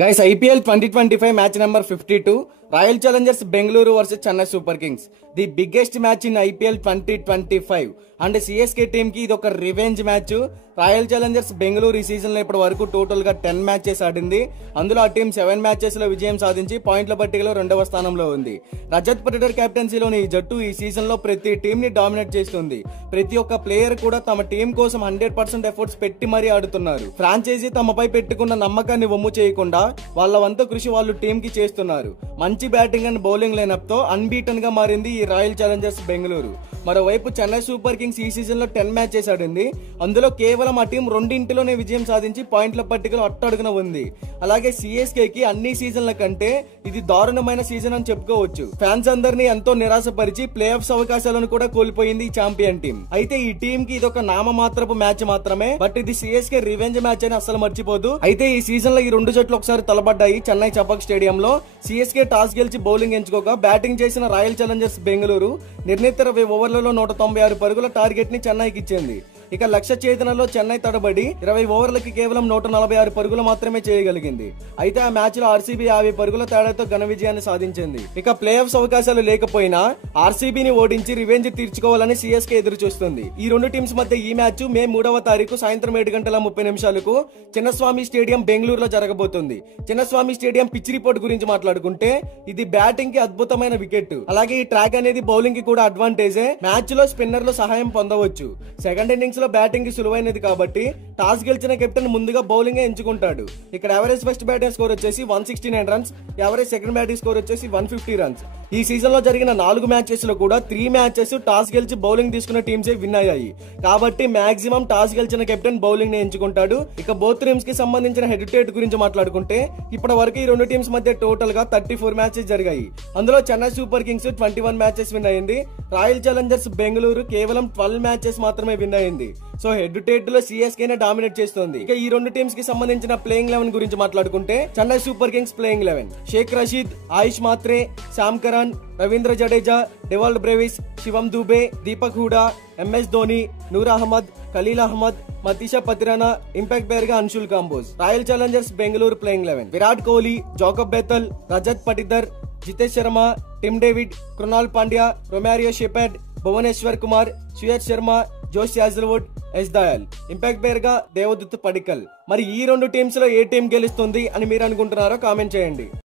Guys, IPL 2025 match number 52, Royal Challengers Bengaluru versus Chennai Super Kings. The biggest match in IPL 2025. And CSK team ki idoka revenge match. Royal Challengers Bengaluru ఈ season లో ఇప్పటి వరకు total గా 10 matches ఆడింది. అందులో ఆ team 7 matches లో విజయం సాధించి పాయింట్ల పట్టికలో 2వ స్థానంలో ఉంది. రజత్ పటిదార్ కెప్టెన్సీలోని ఈ జట్టు ఈ సీజన్ లో ప్రతి టీం ని డామినేట్ చేస్తుంది. ప్రతి ఒక్క ప్లేయర్ కూడా తమ టీం కోసం 100% ఎఫర్ట్స్ పెట్టి మరీ ఆడుతున్నారు. ఫ్రాంచైజీ తమపై పెట్టుకున్న నమ్మకాన్ని వమ్ము చేయకుండా వాళ్ళ వంతు కృషి వాళ్ళు టీం కి చేస్తున్నారు. మంచి బ్యాటింగ్ అండ్ బౌలింగ్ లైనప్ తో అన్బీటన్ గా మారింది ఈ రాయల్ ఛాలెంజర్స్ బెంగళూరు. మరోవైపు చెన్నై సూపర్ కింగ్స్ ఈ సీజన్ లో 10 మ్యాచెస్ ఆడింది. అందులో కేవలం ఆ టీం 2 విజయం సాధించి పాయింట్ల పట్టికలో అట్టడుగున ఉంది. అలాగే సిఎస్కే కి అన్ని సీజన్ల కంటే ఇది దారుణమైన సీజన్ అని చెప్పుకోవచ్చు. ఫ్యాన్స్ అందరినీ ఎంతో నిరాశపరిచి ప్లే ఆఫ్స్ అవకాశాలను కూడా కోల్పోయింది ఈ ఛాంపియన్ టీం. అయితే ఈ టీం కి ఇదొక నామమాత్రపు మ్యాచ్ మాత్రమే, బట్ ఇది సిఎస్కే రివెంజ్ మ్యాచ్ అని అసలు మర్చిపోదు. అయితే ఈ సీజన్ లో ఈ 2 జట్లు ఒకసారి తలపడ్డాయి చెన్నై చపక్ స్టేడియంలో. సిఎస్కే టాస్ గెలిచి బౌలింగ్ ఎంచుకోగా బ్యాటింగ్ చేసిన రాయల్ ఛాలెంజర్స్ బెంగళూరు నిర్ణీత 20 ఓవర్లలో 196 పరుగుల టార్గెట్ ని చెన్నైకి ఇచ్చింది. ఇక లక్ష్య ఛేదనలో చెన్నై తడబడి 20 ఓవర్లకి కేవలం 146 పరుగులు మాత్రమే చేయగలిగింది. అయితే ఆ మ్యాచ్ లో ఆర్సీబీ 50 పరుగుల తేడాతో ఘన విజయాన్ని సాధించింది. ఇక ప్లే ఆఫ్స్ అవకాశాలు లేకపోయినా ఆర్సీబీని ఓడించి రివెంజ్ తీర్చుకోవాలని సిఎస్కే ఎదురు చూస్తుంది. ఈ 2 టీమ్స్ మధ్య ఈ మ్యాచ్ మే 3వ తారీఖు సాయంత్రం 7:30 చిన్నస్వామి స్టేడియం బెంగళూరులో జరగబోతుంది. చిన్నస్వామి స్టేడియం పిచ్ రిపోర్ట్ గురించి మాట్లాడుకుంటే ఇది బ్యాటింగ్ కి అద్భుతమైన వికెట్. అలాగే ఈ ట్రాక్ అనేది బౌలింగ్ కి కూడా అడ్వాంటేజే. మ్యాచ్ లో స్పిన్నర్లు సహాయం పొందవచ్చు. సెకండ్ ఇన్నింగ్స్ లో బ్యాటింగ్ కి సులువైనది కాబట్టి టాస్ గెలిచిన కెప్టెన్ ముందుగా బౌలింగ్ ఎంచుకుంటాడు. ఇక్కడ యావరేజ్ ఫస్ట్ బ్యాటింగ్ స్కోర్ వచ్చేసి 169 runs, average second batting score వచ్చేసి 150 రన్స్. ఈ సీజన్ లో జరిగిన 4 మ్యాచెస్ లో కూడా 3 మ్యాచెస్ టాస్ గెలిచి బౌలింగ్ తీసుకున్న టీమ్సే విన్ అయ్యాయి. కాబట్టి మాక్సిమం టాస్ గెలిచిన కెప్టెన్ బౌలింగ్ ని ఎంచుకుంటాడు. ఇక బోత్ టీమ్స్ కి సంబంధించిన హెడ్ టు హెడ్ గురించి మాట్లాడుకుంటే ఇప్పటి వరకు ఈ 2 టీమ్స్ మధ్య టోటల్ గా 34 మ్యాచెస్ జరిగాయి. అందులో Chennai Super Kings 21 matches win అయింది. రాయల్ ఛాలెంజర్స్ బెంగళూరు కేవలం 12 మ్యాచెస్ మాత్రమే విన్ అయింది. సో హెడ్ టు హెడ్ లో సిఎస్కే డామినేట్ చేస్తుంది. ఇక ఈ 2 టీమ్స్ కి సంబంధించిన ప్లేయింగ్ 11 గురించి మాట్లాడుకుంటే Chennai Super Kings playing 11 Shaik Rasheed, Ayush Mhatre, Sam Curran, Ravindra Jadeja, Dewald Brevis, Shivam Dube, Deepak Hooda, MS Dhoni, Noor Ahmad, Khaleel Ahmed, Matheesha Pathirana, impact player గా Anshul Kamboj. Royal Challengers Bengaluru playing 11 Virat Kohli, Jacob Bethell, Rajat Patidar, Jitesh Sharma, Tim David, Krunal Pandya, Romario Shepherd, Bhuvneshwar Kumar, Suyash Sharma, Josh Hazlewood, S Dayal. Impact player గా దేవదత్ పడిక్కల్. మరి ఈ 2 టీమ్స్ లో ఏ టీం గెలుస్తుంది అని మీరు అనుకుంటున్నారో కామెంట్ చేయండి.